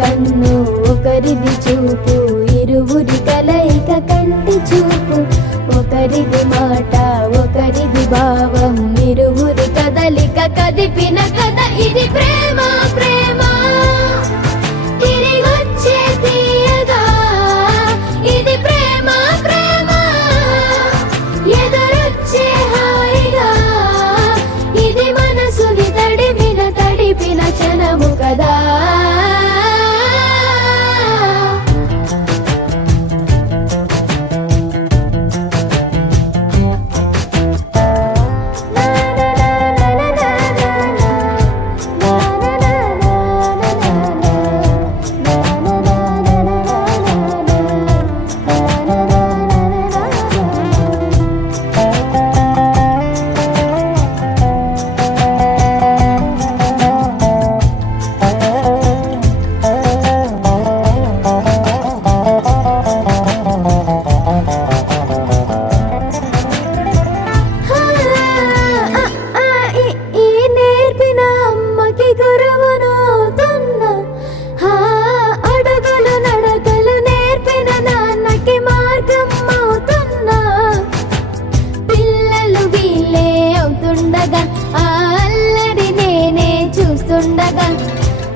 కన్ను ఒకరిది చూపు, ఇరువురి కలయిక కంటి చూపు. ఒకరిది మాట ఒకరిది భావం, ఇరువురి కదలిక కదిపిన కథ ఇది ప్రేమ. ప్రేమ తిరిగొచ్చే తీయగా ఇది ప్రేమ. ప్రేమ ఎదురొచ్చే హాయిగా ఇది మనసుని తడిపిన క్షణము కదా.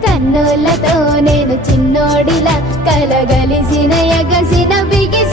కన్నులతో నేను చిన్నోడిలా కలగలిసిన ఎగసిన బిగి